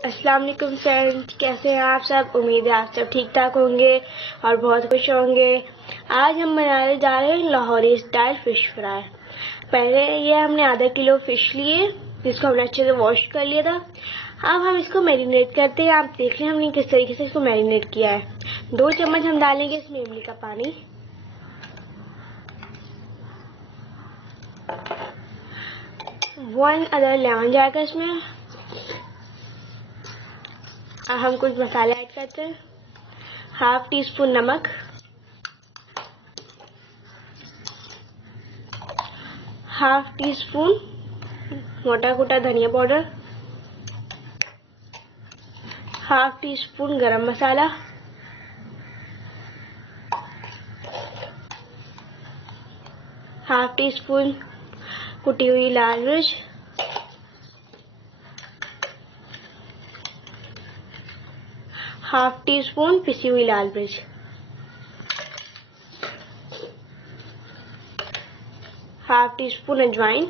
अस्सलाम वालेकुम फ्रेंड्स, कैसे हैं आप सब। उम्मीद है आप सब ठीक ठाक होंगे और बहुत खुश होंगे। आज हम बनाने जा रहे हैं लाहौरी स्टाइल फिश फ्राई। पहले ये हमने आधा किलो फिश लिए, जिसको हमने अच्छे से वॉश कर लिया था। अब हम इसको मैरिनेट करते हैं। आप देख लें हमने किस तरीके से इसको मैरिनेट किया है। 2 चम्मच हम डालेंगे इसमें इमली का पानी, 1 अदर लेमन जाएगा इसमें। हम कुछ मसाले ऐड करते हैं। 1/2 टीस्पून नमक, 1/2 टीस्पून मोटा कुटा धनिया पाउडर, 1/2 टीस्पून गरम मसाला, 1/2 टीस्पून कुटी हुई लाल मिर्च, 1/2 टीस्पून पिसी हुई लाल मिर्च, 1/2 टीस्पून अजवाइन।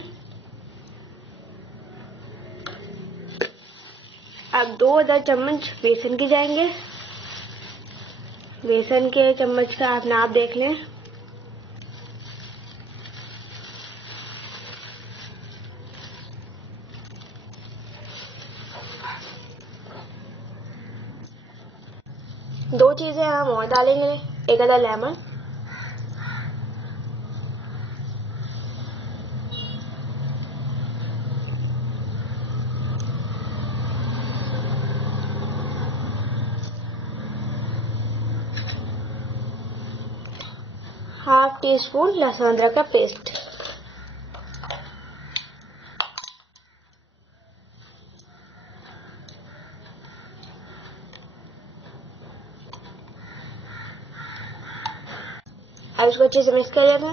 अब 2 अदर चम्मच बेसन के जाएंगे। बेसन के चम्मच का आप नाप देख लें। दो चीजें हम और डालेंगे, 1 अदर लेमन, हाफ टीस्पून लहसुन अदरक का पेस्ट। अब इसको अच्छे से मिक्स कर लेना।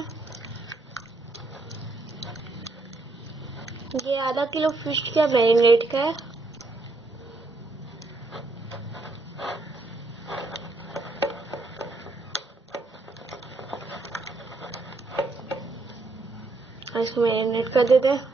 ये आधा किलो फिश का मैरिनेट का है। इसको मैरिनेट कर देते हैं।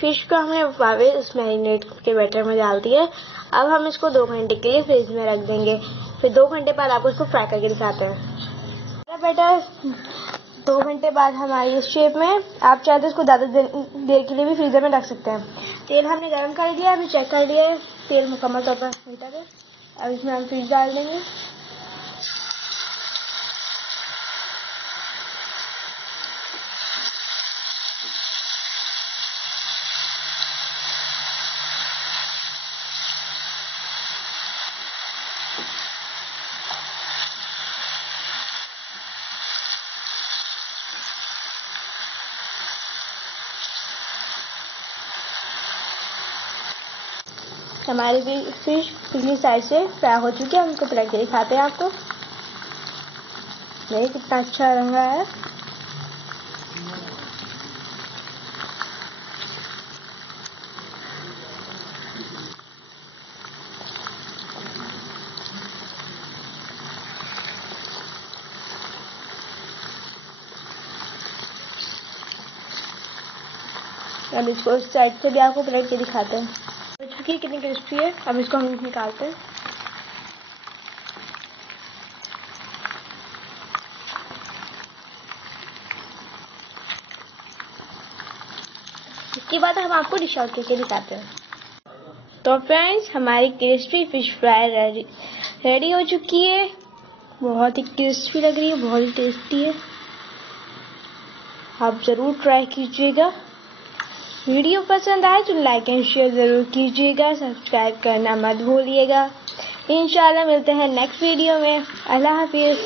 फिश को हमने वापस मैरिनेट के बैटर में डाल दिया। अब हम इसको 2 घंटे के लिए फ्रिज में रख देंगे। फिर 2 घंटे बाद आपको इसको फ्राई करके दिखाते हैं। बैटर 2 घंटे बाद हमारी इस शेप में। आप चाहे तो इसको ज़्यादा देर के लिए भी फ्रीजर में रख सकते हैं। तेल हमने गर्म कर दिया, अभी चेक कर लिया है तेल मुकम्मल तौर पर हीट है। अब इसमें हम फिश डाल देंगे। हमारी भी फिश पिछली साइड से फ्राई हो चुकी है। हम इसको पलट के दिखाते हैं आपको। देखिए कितना अच्छा रंग है। अब इसको इस साइड से भी आपको पलट के दिखाते हैं। चुकी कितनी क्रिस्पी है। अब इसको हम निकालते हैं। इसके बाद हम आपको डिश आउट करके दिखाते हैं। तो फ्रेंड्स, हमारी क्रिस्पी फिश फ्राई रेडी हो चुकी है। बहुत ही क्रिस्पी लग रही है, बहुत ही टेस्टी है। आप जरूर ट्राई कीजिएगा। वीडियो पसंद आए तो लाइक एंड शेयर जरूर कीजिएगा। सब्सक्राइब करना मत भूलिएगा। इंशाल्लाह मिलते हैं नेक्स्ट वीडियो में। अल्लाह हाफिज।